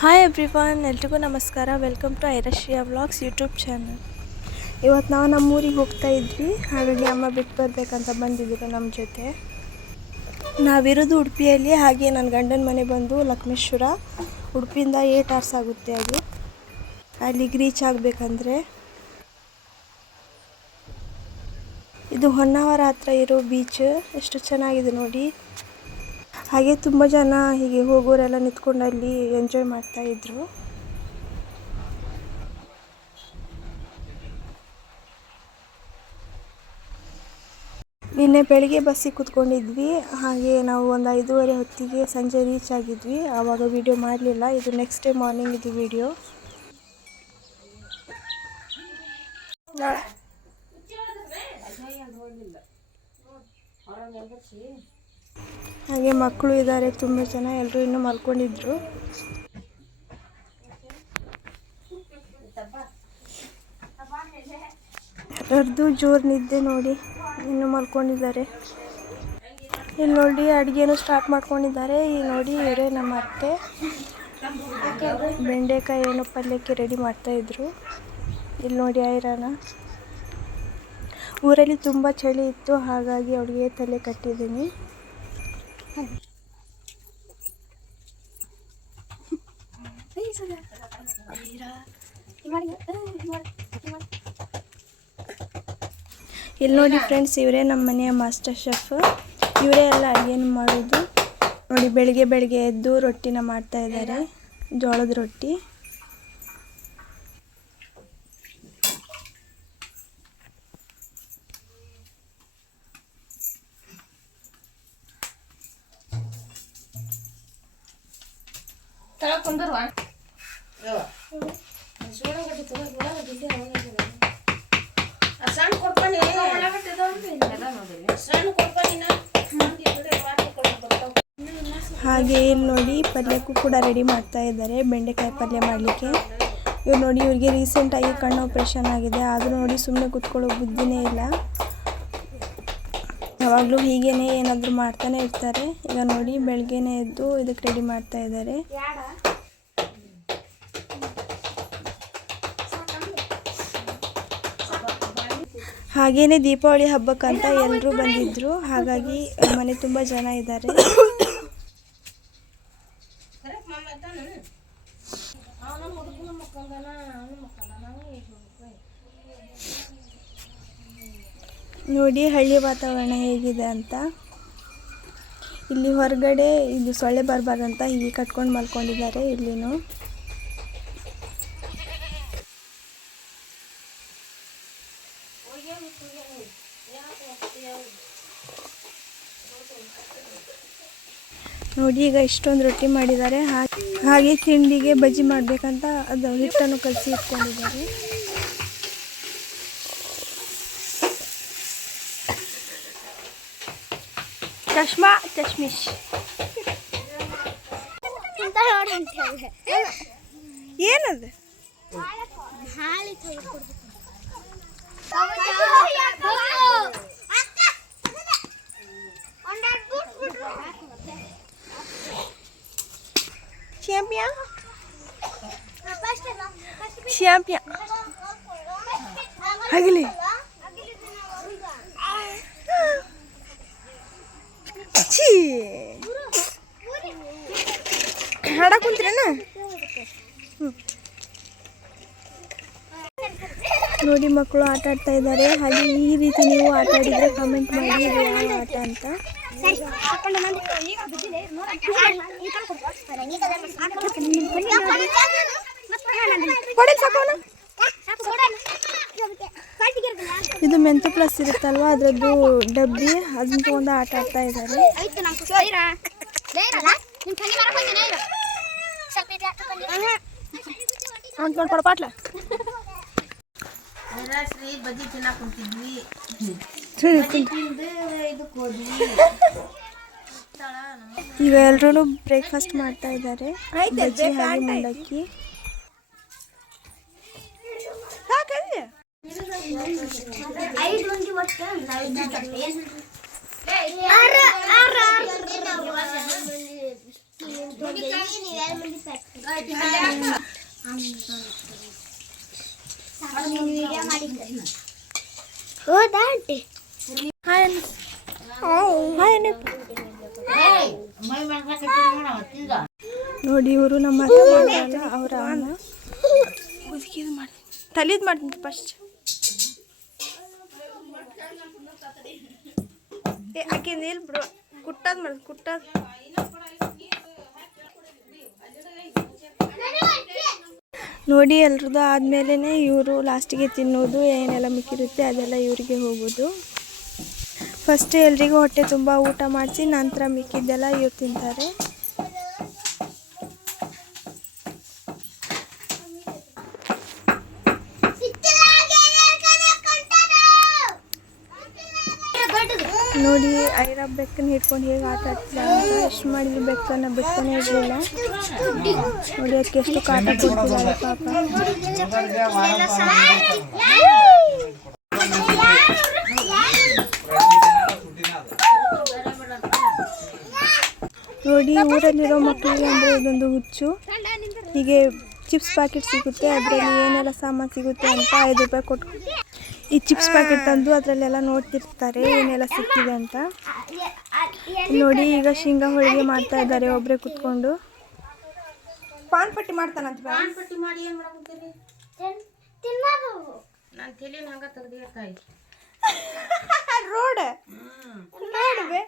Hi everyone ಎಲ್ರಿಗೂ ನಮಸ್ಕಾರ. Welcome to ಐರಶ್ರಿಯಾ ವ್ಲಾಗ್ಸ್ ಯೂಟ್ಯೂಬ್ ಚಾನಲ್ ಇವತ್ತು ನಾವು ನಮ್ಮ ಊರಿಗೆ ಹೋಗ್ತಾ ಇದ್ವಿ. ಹಾಗಾಗಿ ಅಮ್ಮ ಬಿಟ್ಟು ಬರಬೇಕಂತ ಬಂದಿದ್ದೀವಿ ನಮ್ಮ ಜೊತೆ. ನಾವಿರೋದು ಉಡುಪಿಯಲ್ಲಿ, ಹಾಗೆ ನನ್ನ ಗಂಡನ ಮನೆ ಬಂದು ಲಕ್ಷ್ಮೇಶ್ವರ. ಉಡುಪಿಯಿಂದ ಏಟ್ ಅವರ್ಸ್ ಆಗುತ್ತೆ ಅದು. ಅಲ್ಲಿಗೆ ರೀಚ್ ಆಗಬೇಕಂದ್ರೆ. ಇದು ಹೊನ್ನಾವರ ಹತ್ರ ಇರೋ ಬೀಚ್ ಎಷ್ಟು ಚೆನ್ನಾಗಿದೆ ನೋಡಿ. ಹಾಗೆ ತುಂಬ ಜನ ಹೀಗೆ ಹೋಗೋರೆಲ್ಲ ನಿಂತ್ಕೊಂಡು ಅಲ್ಲಿ ಎಂಜಾಯ್ ಮಾಡ್ತಾ ಇದ್ರು. ನಿನ್ನೆ ಬೆಳಿಗ್ಗೆ ಬಸ್ಸಿಗೆ ಕೂತ್ಕೊಂಡಿದ್ವಿ. ಹಾಗೆ ನಾವು ಒಂದು ಐದೂವರೆ ಹೊತ್ತಿಗೆ ಸಂಜೆ ರೀಚ್ ಆಗಿದ್ವಿ. ಆವಾಗ ವಿಡಿಯೋ ಮಾಡಲಿಲ್ಲ. ಇದು ನೆಕ್ಸ್ಟ್ ಡೇ ಮಾರ್ನಿಂಗ್ ಇದು ವಿಡಿಯೋ ಹಾಗೆ ಮಕ್ಕಳು ಇದ್ದಾರೆ, ತುಂಬ ಜನ. ಎಲ್ಲರೂ ಇನ್ನೂ ಮಲ್ಕೊಂಡಿದ್ರು. ಎಲ್ಲರದ್ದು ಜೋರು ನಿದ್ದೆ ನೋಡಿ, ಇನ್ನು ಮಲ್ಕೊಂಡಿದ್ದಾರೆ. ಇಲ್ಲಿ ನೋಡಿ, ಅಡುಗೆನೂ ಸ್ಟಾರ್ಟ್ ಮಾಡ್ಕೊಂಡಿದ್ದಾರೆ. ಈ ನೋಡಿ, ಇವರೇ ನಮ್ಮ ಅತ್ತೆ. ಬೆಂಡೆಕಾಯಿ ಏನೋ ಪಲ್ಯಕ್ಕೆ ರೆಡಿ ಮಾಡ್ತಾಯಿದ್ರು ಇಲ್ಲಿ ನೋಡಿ ಐರಾನ ಊರಲ್ಲಿ ತುಂಬ ಚಳಿ ಇತ್ತು, ಹಾಗಾಗಿ ಅವಳಿಗೆ ತಲೆ ಕಟ್ಟಿದ್ದೀನಿ. ಇಲ್ಲಿ ನೋಡಿ ಫ್ರೆಂಡ್ಸ್ ಇವರೇ ನಮ್ಮ ಮನೆಯ ಮಾಸ್ಟರ್ ಶೆಫ್ ಇವರೇ ಎಲ್ಲ ಅಡುಗೆನ ಮಾಡೋದು. ನೋಡಿ, ಬೆಳಿಗ್ಗೆ ಬೆಳಿಗ್ಗೆ ಎದ್ದು ರೊಟ್ಟಿನ ಮಾಡ್ತಾ ಇದ್ದಾರೆ. ಜೋಳದ ರೊಟ್ಟಿ. ಸಣ್ಣ ಕೊಡ್ಬನಿ ಸಣ್ಣ ಕೊಡ್ಬನಿ ಹಾಗೆ ಇಲ್ಲಿ ನೋಡಿ ಪಲ್ಯಕ್ಕೂ ಕೂಡ ರೆಡಿ ಮಾಡ್ತಾ ಇದ್ದಾರೆ. ಬೆಂಡೆಕಾಯಿ ಪಲ್ಯ ಮಾಡಲಿಕ್ಕೆ. ಇವ್ರು ನೋಡಿ ಇವ್ರಿಗೆ ರೀಸೆಂಟಾಗಿ ಕಣ್ಣು ಆಪ್ರೇಷನ್ ಆಗಿದೆ. ಆದರೂ ನೋಡಿ ಸುಮ್ಮನೆ ಕುತ್ಕೊಳ್ಳೋ ಬುದ್ಧಿನೇ ಇಲ್ಲ. ಯಾವಾಗಲೂ ಹೀಗೇನೆ ಏನಾದರೂ ಮಾಡ್ತಾನೆ ಇರ್ತಾರೆ. ಈಗ ನೋಡಿ ಬೆಳಗ್ಗೆನೆ ಎದ್ದು ಇದಕ್ಕೆ ರೆಡಿ ಮಾಡ್ತಾ ಇದ್ದಾರೆ. ಹಾಗೇನೆ ದೀಪಾವಳಿ ಹಬ್ಬಕ್ಕಂತ ಎಲ್ಲರೂ ಬಂದಿದ್ರು. ಹಾಗಾಗಿ ಮನೆ ತುಂಬ ಜನ ಇದ್ದಾರೆ. ನೋಡಿ ಹಳ್ಳಿ ವಾತಾವರಣ ಹೇಗಿದೆ ಅಂತ. ಇಲ್ಲಿ ಹೊರಗಡೆ ಇದು ಸೊಳ್ಳೆ ಬರಬಾರ್ದಂತ ಹೀಗೆ ಕಟ್ಕೊಂಡು ಮಲ್ಕೊಂಡಿದ್ದಾರೆ ಇಲ್ಲಿನೂ. ನೋಡಿ ಈಗ ಇಷ್ಟೊಂದು ರೊಟ್ಟಿ ಮಾಡಿದ್ದಾರೆ. ಹಾಗೆ ತಿಂಡಿಗೆ ಬಜ್ಜಿ ಮಾಡಬೇಕಂತ ಅದು ಹಿಟ್ಟನ್ನು ಕಲಸಿ ಇಟ್ಕೊಂಡಿದ್ದಾರೆ. ಚಶ್ಮಾ ಚಶ್ಮಿಶ್ ಏನದು? ಚಾಂಪಿಯನ್ ಚಾಂಪಿಯನ್ ಆಗಲಿ ಛೀ. ಹಾಡ ಕುಂತ್ರೇನ? ನೋಡಿ ಮಕ್ಕಳು ಆಟ ಆಡ್ತಾ ಇದ್ದಾರೆ. ಹಾಗೆ ಈ ರೀತಿ ನೀವು ಆಟ ಆಡಿದ್ರೆ ಕಮೆಂಟ್ ಮಾಡಿ ಯಾವ ಆಟ ಅಂತ. ಇದು ಮೆಂತು ಪ್ಲಸ್ ಇರುತ್ತಲ್ವ? ಅದ್ರದ್ದು ಡಬ್ಬಿ ಅದನ್ನ ತಗೊಂಡು ಆಟ ಆಡ್ತಾ ಇದ್ದಾರೆ. ಬಜ್ಜಿ ತಿನ್ನಕ್ ಕುಂತಿದ್ವಿ ಹೋದ್ವಿ ಈಗ ಎಲ್ರೂ ಬ್ರೇಕ್ಫಾಸ್ಟ್ ಮಾಡ್ತಾ ಇದ್ದಾರೆ. ಬಜ್ಜಿ ಹಾಗೆ ಮುಂಡಕ್ಕಿ. ಐದು ಮಂದಿ ಒಟ್ಟು ಹೌದಾ ಆಂಟಿ ಹಾಯ್ ಅನ್ನು ಹಾಯ್ ಅನ್ನು ನೋಡಿ, ಇವರು ನಮ್ಮ ಅತ್ತೆ ಮಾಡ್ತಾರಲ್ಲ ಅವರ ಅಣ್ಣ. ಮುದುಕಿದು ಮಾಡ್ತೀನಿ ತಲಿದ್ ಮಾಡ್ತೀನಿ ಫಸ್ಟ್ ಏ ಕುಟ್ಟದ್ ನೋಡಿ, ಎಲ್ರದ್ದು ಆದಮೇಲೆ ಇವರು ಲಾಸ್ಟಿಗೆ ತಿನ್ನೋದು ಏನೆಲ್ಲ ಮಿಕ್ಕಿರುತ್ತೆ ಅದೆಲ್ಲ ಇವರಿಗೆ ಹೋಗೋದು. ಫಸ್ಟ್ ಎಲ್ರಿಗೂ ಹೊಟ್ಟೆ ತುಂಬ ಊಟ ಮಾಡಿಸಿ, ನಂತರ ಮಿಕ್ಕಿದ್ದೆಲ್ಲ ಇವ್ರು ತಿಂತಾರೆ. ನೋಡಿ ಐರ ಬೆಕ್ಕನ್ನು ಹಿಡ್ಕೊಂಡು ಹೇಗೆ ಆಟ ಆಡ್ತಿಲ್ಲ ಅಂತ ಎಷ್ಟು ಮಾಡಿದ್ರು ಬೆಕ್ಕನ್ನ ಬಿಟ್ಕೊಂಡು ಇರಲಿಲ್ಲ ನೋಡಿ ಅದಕ್ಕೆ ಎಷ್ಟು ಕಾಟ ಕೊಡ್ತಿದ್ದಾರೆ ಪಾಪ. ನೋಡಿ ಊರಲ್ಲಿರೋ ಮಕ್ಕಳಿಗೆ ಅಂದರೆ ಇದೊಂದು ಹುಚ್ಚು. ಹೀಗೆ ಚಿಪ್ಸ್ ಪ್ಯಾಕೆಟ್ ಸಿಗುತ್ತೆ, ಅದರಲ್ಲಿ ಏನೆಲ್ಲ ಸಾಮಾನು ಸಿಗುತ್ತೆ ಅಂತ ಐದು ರೂಪಾಯಿ ಕೊಟ್ಟು ಈ ಚಿಪ್ಸ್ ಪ್ಯಾಕೆಟ್ ತಂದು ಅದರಲ್ಲೆಲ್ಲ ನೋಡ್ತಿರ್ತಾರೆ ಏನೆಲ್ಲ ಸಿಕ್ಕಿದೆ ಅಂತ. ನೋಡಿ ಈಗ ಶೇಂಗಾ ಹೋಳಿಗೆ ಮಾಡ್ತಾ ಇದ್ದಾರೆ ಒಬ್ಬರೇ ಕುತ್ಕೊಂಡು. ಪಾನ್ ಪಟ್ಟಿ ಮಾಡ್ತಾನಂತ ಪಾನ್ ಪಟ್ಟಿ ಮಾಡಿ ಏನು ಮಾಡಕತ್ತೀರಿ ತಿನ್ನೋದು. ನಾನು ತಲೆನ ಹಂಗ ತೆಗ್ದಿ ತಾಯಿ ರೋಡ್ ನೋಡುವೆ.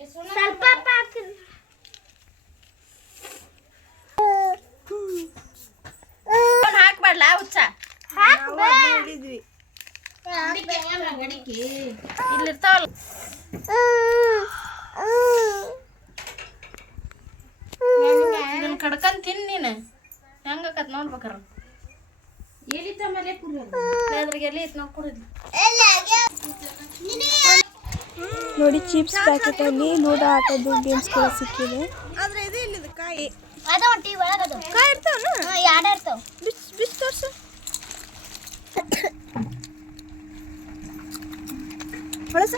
ಸ್ವಲ್ಪ ಹಾಕ್ತೀನಿ. ಹಾಕ್ಬಾರ್ಲ ಹುಚ್ಚ? ಗಡಿಕೆ ಇಲ್ಲಿರ್ತಾವಲ್ಲ. ಇದನ್ನ ಕಡ್ಕೊಂಡ್ ತಿನ್ ನೀನು. ಹೆಂಗಕತ್ ನೋಡ್ಬೇಕಾರ ಎಲಿತ ಮೇಲೆ ಅದ್ರಾಗ ಎಲ್ಲಿ ಐತ್ ನಾವು ಕುಡಿದ್ವಿ ನೋಡಿ ಚಿಪ್ಸ್ ಪ್ಯಾಕೆಟ್ ಅಲ್ಲಿ ಲೂಡೋ ಆಟದ್ದು ಗೇಮ್ಸ್ ಕೂಡ ಸಿಕ್ಕಿದೆ ಆದ್ರೆ ಇದು ಇಲ್ಲಿದೆ ಕಾಯಿ. ಅದ ಹೊಂಟಿ ಒಳಗದು. ಕಾಯಿ ಇರ್ತಾವ ಯಾಡ ಇರ್ತಾವ. ಬಿಸ್ ಬಿಸ್ ತೋರ್ಸು. ಹೊಳಸ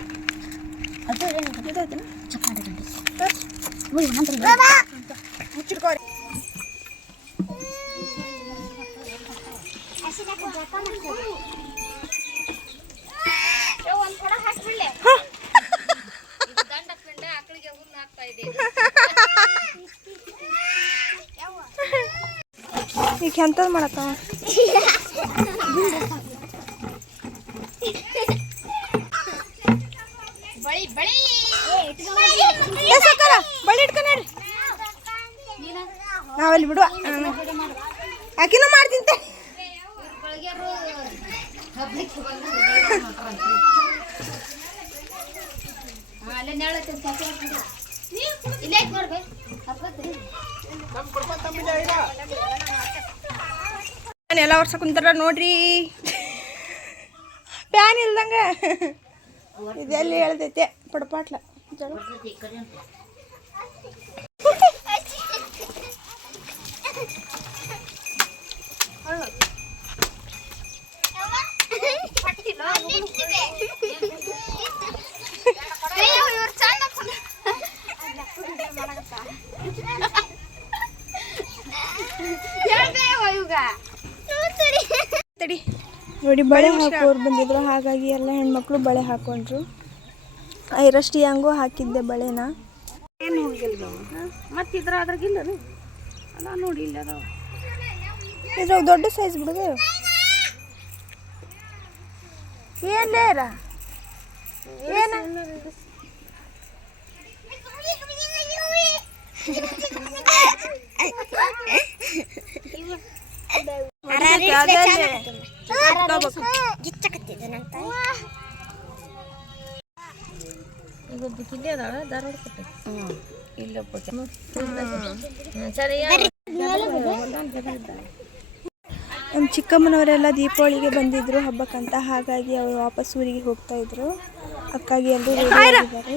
ಮುಚ್ಚಿಡ್ಕೋರಿ ಒಂದ್ಸಲ ಹಾಕ್ಬಿಡ್ಲೆ ಈಗ ಎಂಥದ್ದು ಮಾಡತ್ತವ? ಬಳಿ ಬಳಿ. ಏ ಸಾಕಾರ ಬಳಿ ಇಟ್ಕೊ ನಡ್ರಿ. ನಾವಲ್ಲಿ ಬಿಡುವ. ಆಕಿನೂ ಮಾಡ್ತಿಂತೆ. ಇಲ್ಲೇ ನೋಡ್ಬೇಕು ಎಲ್ಲ ವರ್ಷ ಕುಂತಾರ ನೋಡ್ರಿ. ಪ್ಯಾನ್ ಇಲ್ದಂಗ. ಇದೆಲ್ಲ ಹೇಳ್ತೈತೆ? ಪಡಪಾಟ್ಲ ಜಳ. ತಡಿ. ನೋಡಿ ಬಳೆ ಹಾಕೋರು ಬಂದಿದ್ರು. ಹಾಗಾಗಿ ಎಲ್ಲ ಹೆಣ್ಮಕ್ಳು ಬಳೆ ಹಾಕೊಂಡ್ರು. ಐರಷ್ಟಿ ಹಂಗೂ ಹಾಕಿದ್ದೆ ಬಳೆನ. ಏನು ಹೋಗಿಲ್ಲ ಮತ್ತೆ ಇದ್ರ ಅದ್ರಾಗಿಲ್ಲ ಅಲ್ಲ ನೋಡಿ ಇಲ್ಲ ಅದಾವ. ಇದ್ರಾಗ ದೊಡ್ಡ ಸೈಜ್ ಬಿಡುದು ಏನ್ಲೇರ ಏನ? ಈಗ ಕಿಲ್ಲಿ ಅದಾಳ ಧಾರವಾಡ ಕೊಟ್ಟೆ ನಮ್ಮ ಚಿಕ್ಕಮ್ಮನವರೆಲ್ಲ ದೀಪಾವಳಿಗೆ ಬಂದಿದ್ರು ಹಬ್ಬಕ್ಕಂತ ಹಾಗಾಗಿ ಅವರು ವಾಪಸ್ ಊರಿಗೆ ಹೋಗ್ತಾ ಇದ್ರು. ಅಕ್ಕಾಗಿ ಎಲ್ಲರೂ ready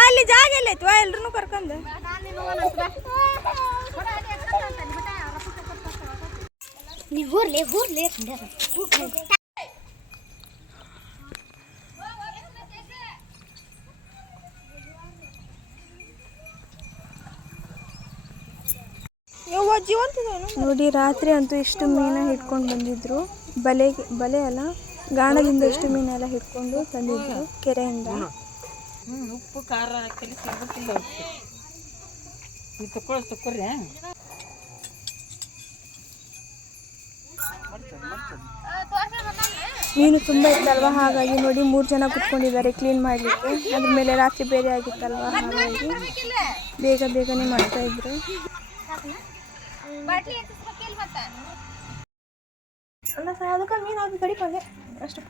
ಅಲ್ಲಿ ಜಾಗ ಎಲ್ಲ ಐತ್ವಾ ಎಲ್ರು ಕರ್ಕೊಂಡು ನೀ ಹೂರ್ಲಿ ಹೂರ್ಲಿ ನೋಡಿ ರಾತ್ರಿ ಅಂತೂ ಇಷ್ಟು ಮೀನ ಹಿಡ್ಕೊಂಡು ಬಂದಿದ್ರು. ಬಲೆ ಬಲೆ ಅಲ್ಲ ಗಾಣದಿಂದ ಇಷ್ಟು ಮೀನೆಲ್ಲ ಹಿಡ್ಕೊಂಡು ತಂದಿದ್ರು ಕೆರೆಯಿಂದ. ಉಪ್ಪು ಖಾರ ಮೀನು ತುಂಬ ಇತ್ತಲ್ವ? ಹಾಗಾಗಿ ನೋಡಿ ಮೂರು ಜನ ಕುತ್ಕೊಂಡಿದ್ದಾರೆ ಕ್ಲೀನ್ ಮಾಡಲಿಕ್ಕೆ. ಅದ್ರ ಮೇಲೆ ರಾತ್ರಿ ಬೇರೆ ಆಗಿತ್ತಲ್ವ? ಹಾಗಾಗಿ ಬೇಗ ಬೇಗನೆ ಬಾಟ್ಲಿ ಎತ್ತಿಸ್ಬೇಕಿಲ್ಲ ಮತ್ತ. ಅಲ್ಲ ಸರ್ ಅದಕ್ಕೆ ಮೀನು ಅದು ಕಡಿಕೊಂಡೆ ಅಷ್ಟು